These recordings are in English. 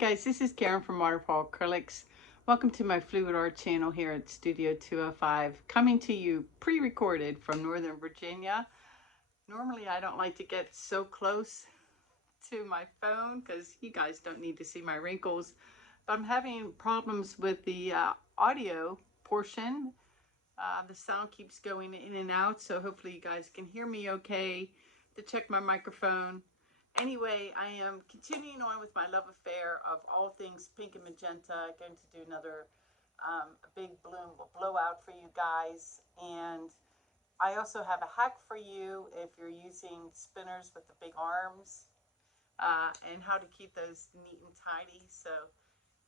guys, this is Karen from Waterfall Acrylics. Welcome to my Fluid Art channel here at Studio 205, coming to you pre-recorded from Northern Virginia. Normally I don't like to get so close to my phone because you guys don't need to see my wrinkles, but I'm having problems with the audio portion. The sound keeps going in and out, so hopefully you guys can hear me okay. To check my microphone. Anyway, I am continuing on with my love affair of all things pink and magenta. Going to do another big blowout for you guys. And I also have a hack for you if you're using spinners with the big arms and how to keep those neat and tidy. So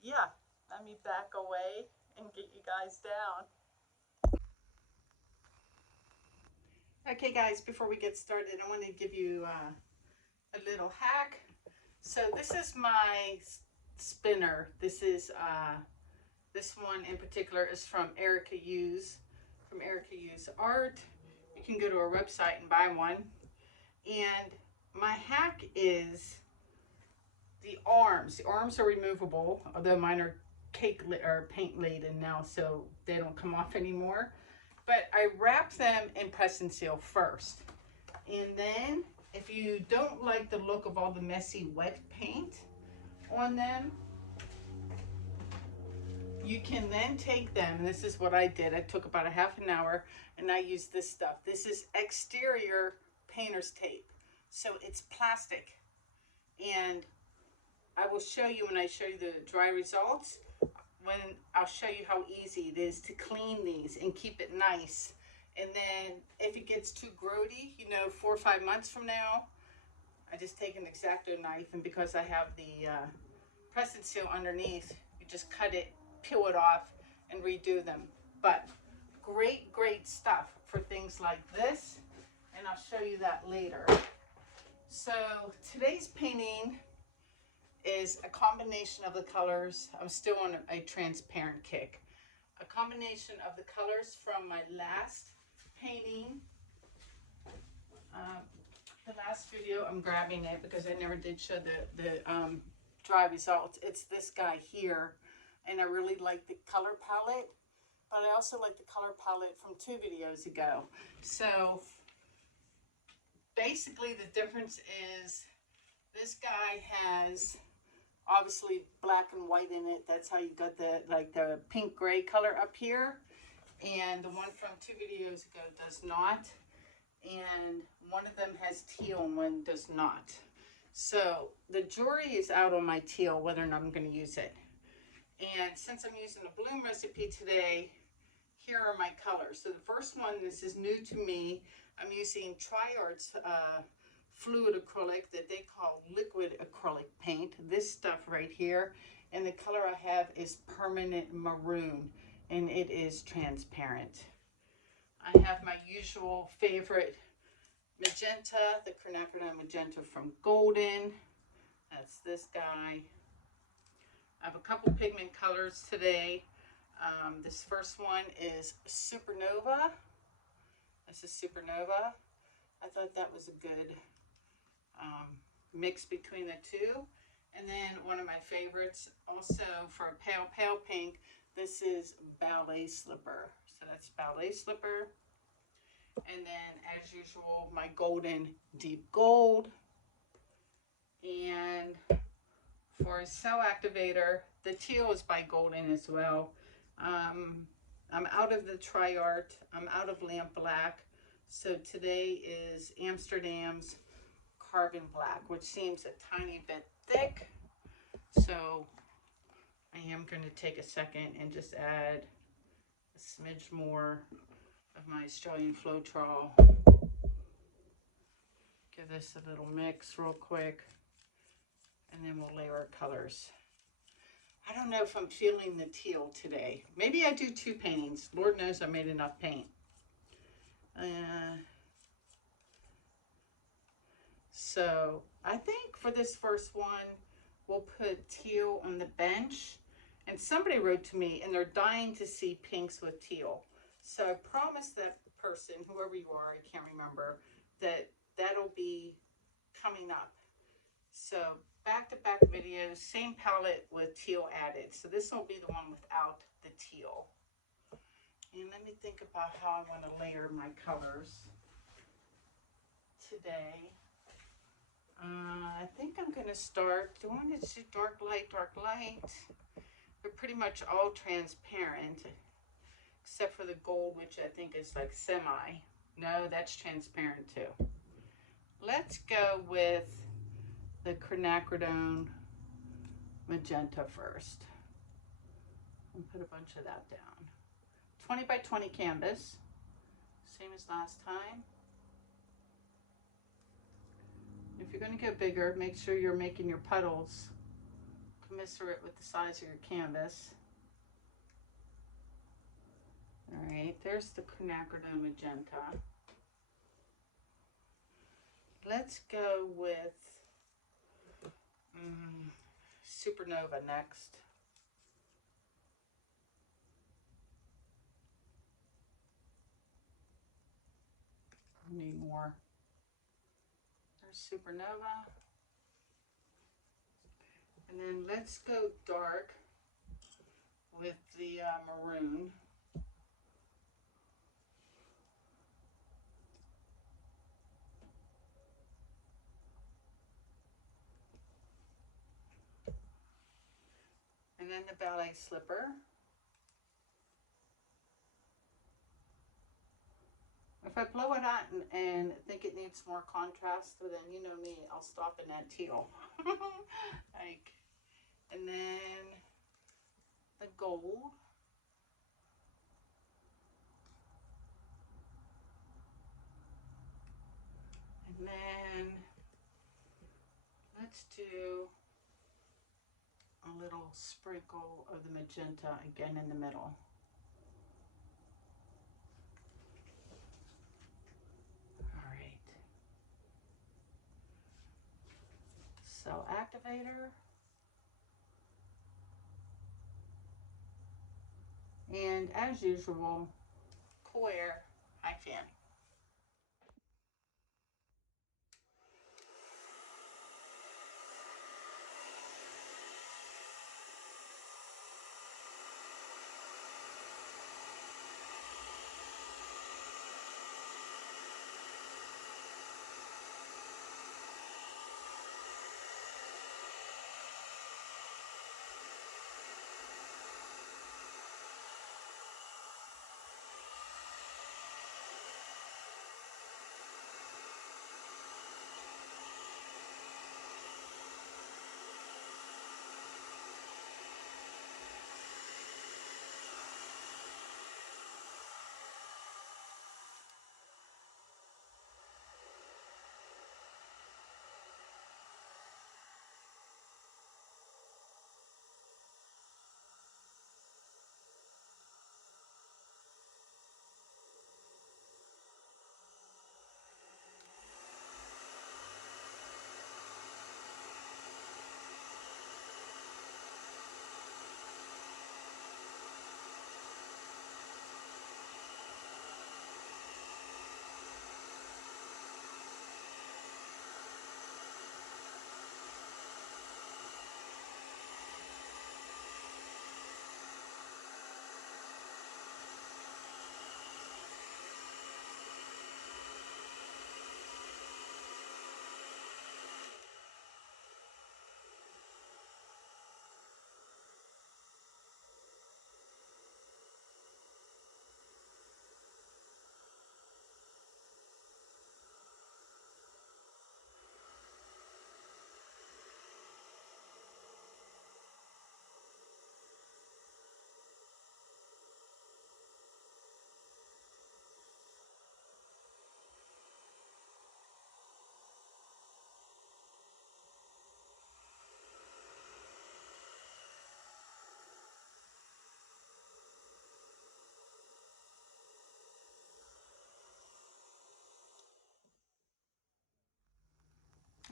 yeah, let me back away and get you guys down. Okay guys, before we get started, I want to give you a little hack. So this is my spinner. This is this one in particular is from Erica Hughes, Art. You can go to our website and buy one. And my hack is the arms. The arms are removable, although mine are paint laden now, so they don't come off anymore. But I wrap them in press and seal first, and then if you don't like the look of all the messy wet paint on them, you can then take them, and this is what I did. I took about a half an hour and I used this stuff. This is exterior painter's tape, so it's plastic, and I will show you when I show you the dry results. When I'll show you how easy it is to clean these and keep it nice. And then if it gets too grody, you know, 4 or 5 months from now, I just take an X-Acto knife, and because I have the press and seal underneath, you just cut it, peel it off, and redo them. But great stuff for things like this, and I'll show you that later. So today's painting is a combination of the colors. I'm still on a transparent kick. A combination of the colors from my last painting. The last video, I'm grabbing it because I never did show the dry results. It's this guy here, and I really like the color palette, but I also like the color palette from 2 videos ago. So basically the difference is this guy has obviously black and white in it. That's how you got the pink gray color up here, and the one from 2 videos ago does not, and one of them has teal and one does not. So the jury is out on my teal whether or not I'm going to use it. And since I'm using a bloom recipe today, here are my colors. So the first one, this is new to me. I'm using Tri-Art's fluid acrylic that they call liquid acrylic paint, this stuff right here, and the color I have is permanent maroon, and it is transparent. I have my usual favorite magenta, the quinacridone magenta from Golden. That's this guy. I have a couple pigment colors today. This first one is Supernova. This is Supernova. I thought that was a good mix between the two. And then one of my favorites also for a pale pink, this is Ballet Slipper. So that's Ballet Slipper. And then as usual, my Golden Deep Gold. And for a cell activator, the teal is by Golden as well. I'm out of the Tri-Art, I'm out of Lamp Black, so today is Amsterdam's Carbon Black, which seems a tiny bit thick, so I am going to take a second and just add a smidge more of my Australian Floetrol. Give this a little mix real quick, and then we'll layer our colors. I don't know if I'm feeling the teal today. Maybe I do 2 paintings. Lord knows I made enough paint. So I think for this first one, we'll put teal on the bench. And somebody wrote to me, and they're dying to see pinks with teal. So I promised that person, whoever you are, I can't remember, that that'll be coming up. So back-to-back videos, same palette with teal added. So this will be the one without the teal. And let me think about how I want to layer my colors today. I think I'm going to start, do I want to do dark light, dark light? They're pretty much all transparent, except for the gold, which I think is like semi. No, that's transparent too. Let's go with the quinacridone magenta first. And put a bunch of that down. 20 by 20 canvas, same as last time. If you're going to go bigger, make sure you're making your puddles commensurate with the size of your canvas. All right, there's the quinacridone magenta. Let's go with Supernova next. Need more. There's Supernova. And then let's go dark with the maroon. And then the ballet slipper. If I blow it out and think it needs more contrast, so then you know me, I'll stop in that teal. Like, and then the gold. And then let's do a little sprinkle of the magenta again in the middle. So Activator, and as usual, cool air, high fan.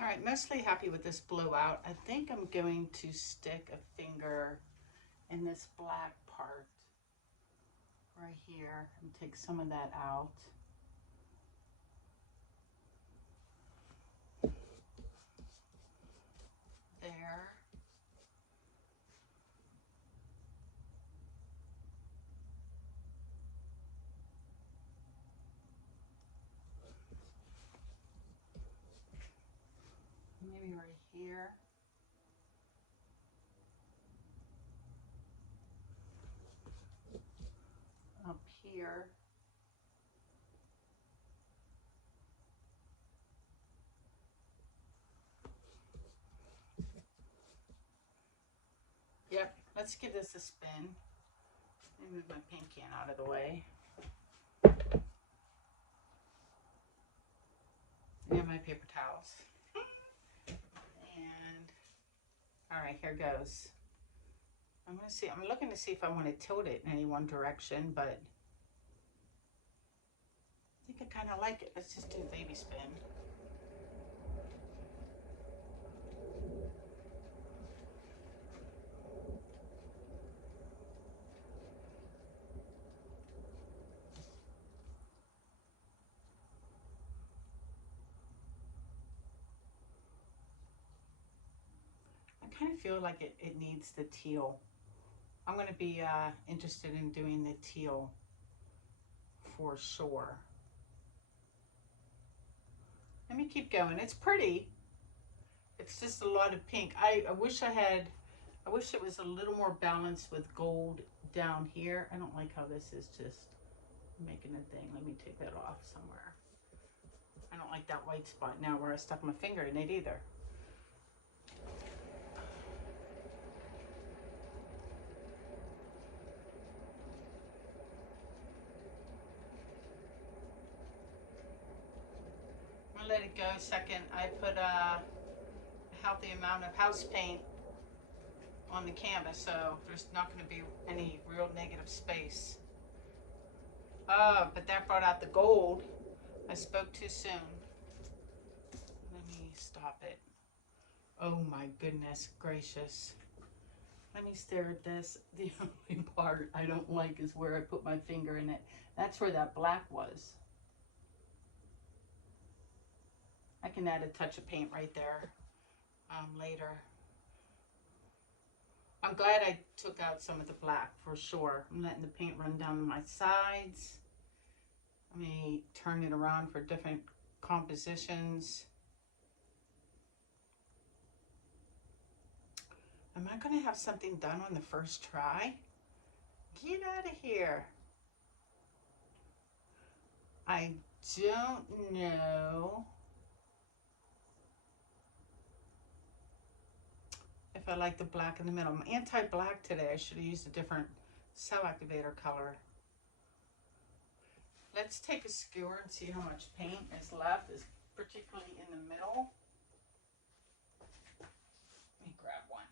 All right, mostly happy with this blowout. I think I'm going to stick a finger in this black part right here and take some of that out. there. Maybe right here. Up here. Yep, let's give this a spin. Let me move my paint can out of the way. And my paper towels. And all right, here goes. I'm gonna see. I'm looking to see if I want to tilt it in any one direction, but I think I kind of like it. Let's just do a baby spin. I kind of feel like it needs the teal. I'm going to be interested in doing the teal for sure. Let me keep going. It's pretty. It's just a lot of pink. I wish it was a little more balanced with gold down here. I don't like how this is just making a thing. Let me take that off somewhere. I don't like that white spot now where I stuck my finger in it either. Let it go a second. I put a healthy amount of house paint on the canvas, so there's not going to be any real negative space. But that brought out the gold. I spoke too soon. Let me stop it. Oh my goodness gracious. Let me stare at this. The only part I don't like is where I put my finger in it. That's where that black was. I can add a touch of paint right there later. I'm glad I took out some of the black for sure. I'm letting the paint run down my sides. Let me turn it around for different compositions. Am I going to have something done on the first try? Get out of here. I don't know if I like the black in the middle. I'm anti-black today. I should have used a different cell activator color. Let's take a skewer and see how much paint is left, is particularly in the middle. Let me grab one.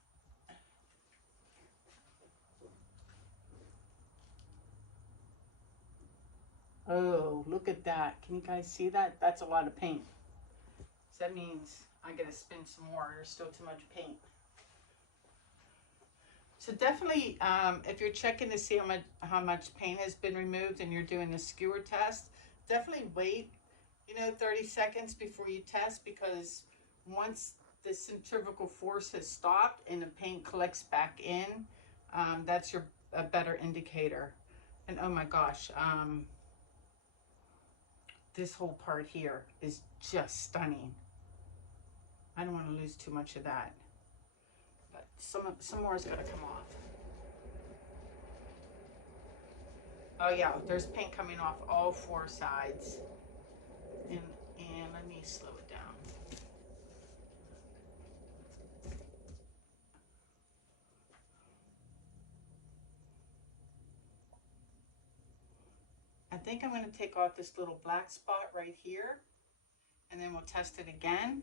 Oh, look at that. Can you guys see that? That's a lot of paint. So that means I gotta spin some more. There's still too much paint. So definitely, if you're checking to see how much paint has been removed and you're doing the skewer test, definitely wait, 30 seconds before you test, because once the centrifugal force has stopped and the paint collects back in, that's a better indicator. And oh my gosh, this whole part here is just stunning. I don't want to lose too much of that. Some more has got to come off. Oh yeah, there's paint coming off all four sides. And let me slow it down. I think I'm going to take off this little black spot right here, and then we'll test it again.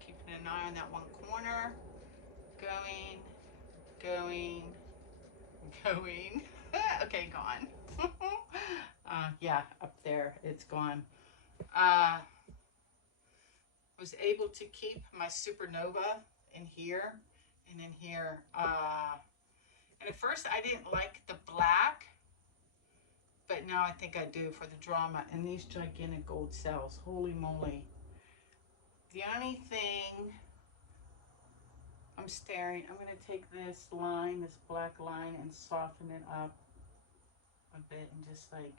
Keeping an eye on that one corner. Going. Okay, gone. Yeah, up there, it's gone. Was able to keep my supernova in here and in here. And at first I didn't like the black, but now I think I do for the drama. And these gigantic gold cells, holy moly. The only thing I'm going to take this line, this black line, and soften it up a bit and just like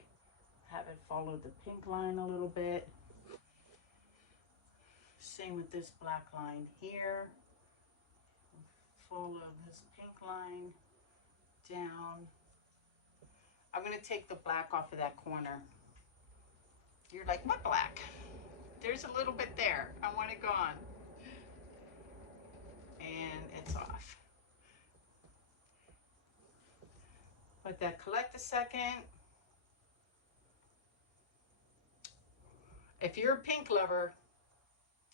have it follow the pink line a little bit. Same with this black line here. Follow this pink line down. I'm going to take the black off of that corner. You're like, what black? There's a little bit there. I want it gone. And it's off. Let that collect a second. If you're a pink lover,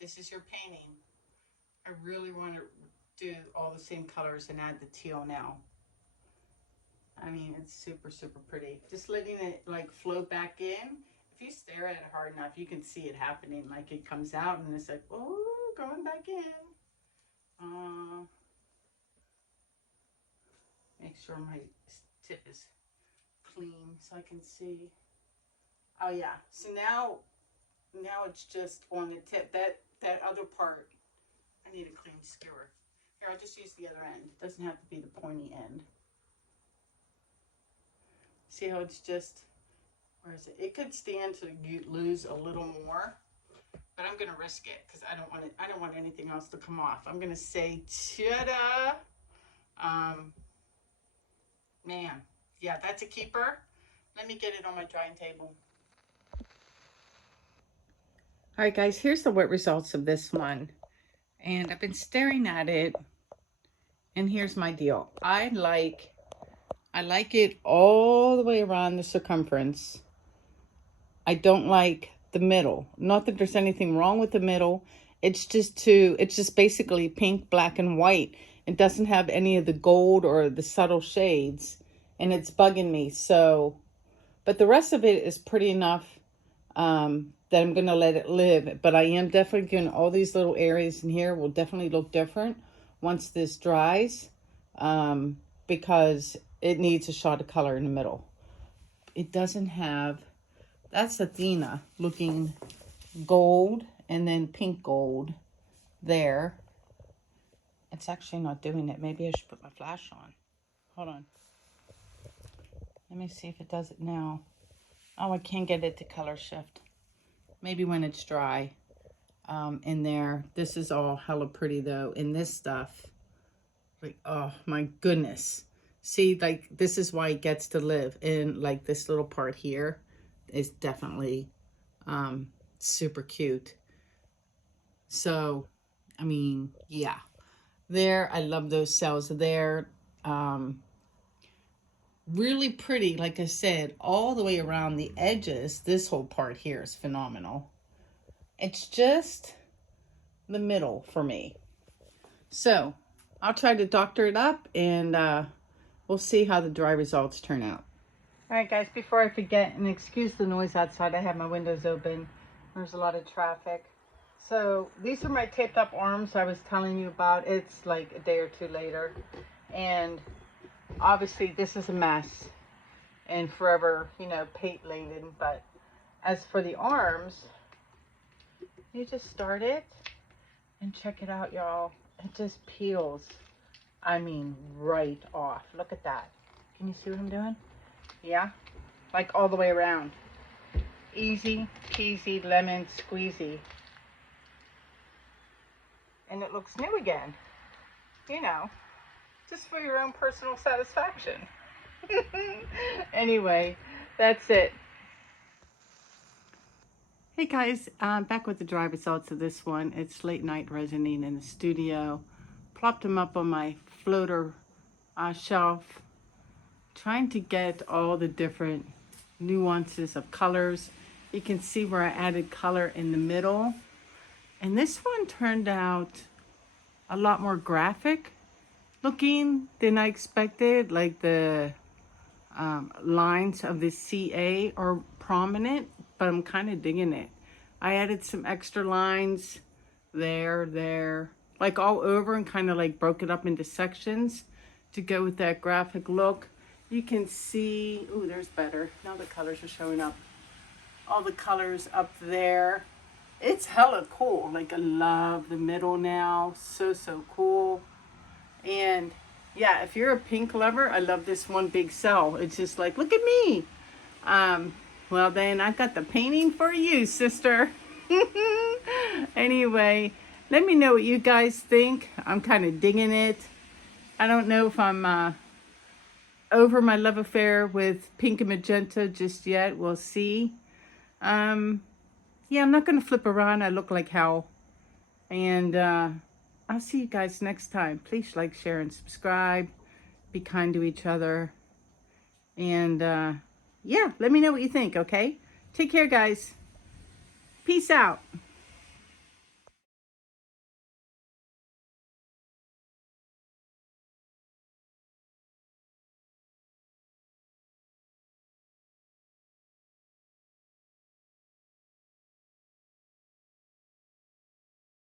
this is your painting. I really want to do all the same colors and add the teal now. I mean, it's super, super pretty. Just letting it like float back in. If you stare at it hard enough, you can see it happening. Like it comes out and it's like, oh, going back in. Make sure my tip is clean so I can see. Oh yeah, so now it's just on the tip. That other part, I need a clean skewer. Here, I'll just use the other end. It doesn't have to be the pointy end. See how it's just, where is it? It could stand to lose a little more, but I'm gonna risk it because I don't want anything else to come off. I'm gonna say ta-da. Man, yeah, that's a keeper. Let me get it on my drying table. All right, guys, here's the wet results of this one. And I've been staring at it, and here's my deal. I like it all the way around the circumference. I don't like the middle. Not that there's anything wrong with the middle. It's just basically pink, black, and white. It doesn't have any of the gold or the subtle shades, and it's bugging me. So, but the rest of it is pretty enough that I'm gonna let it live. But I am definitely going, all these little areas in here will definitely look different once this dries, because it needs a shot of color in the middle. It doesn't have, that's Athena looking gold and then pink gold there. It's actually not doing it. Maybe I should put my flash on. Hold on. Let me see if it does it now. Oh, I can't get it to color shift. Maybe when it's dry. In there. This is all hella pretty though. In this stuff, like, oh my goodness. See, like, this is why it gets to live. And like this little part here is definitely super cute. So, I mean, yeah. There, I love those cells there. Really pretty, like I said, all the way around the edges. This whole part here is phenomenal. It's just the middle for me. So I'll try to doctor it up, and we'll see how the dry results turn out. All right, guys, before I forget, and excuse the noise outside, I have my windows open. There's a lot of traffic. So these are my taped up arms I was telling you about. It's like a day or two later, and obviously this is a mess and forever, you know, paint laden. But as for the arms, you just start it and check it out, y'all. It just peels, I mean, right off. Look at that. Can you see what I'm doing? Yeah, like all the way around. Easy peasy lemon squeezy. And it looks new again, you know, just for your own personal satisfaction. Anyway, that's it. Hey guys, I'm back with the dry results of this one. It's late night resining in the studio. Plopped them up on my floater shelf, trying to get all the different nuances of colors. You can see where I added color in the middle. And this one turned out a lot more graphic looking than I expected. Like the lines of the CA are prominent, but I'm kind of digging it. I added some extra lines there, like all over, and kind of like broke it up into sections to go with that graphic look. You can see, ooh, there's better. Now the colors are showing up. All the colors up there. It's hella cool. Like, I love the middle now. So cool. And yeah, if you're a pink lover, I love this one big cell. It's just like, look at me. Well then, I've got the painting for you, sister. Anyway, let me know what you guys think. I'm kind of digging it. I don't know if I'm over my love affair with pink and magenta just yet. We'll see. Yeah, I'm not going to flip around. I look like hell. And I'll see you guys next time. Please like, share, and subscribe. Be kind to each other. And yeah, let me know what you think, okay? Take care, guys. Peace out.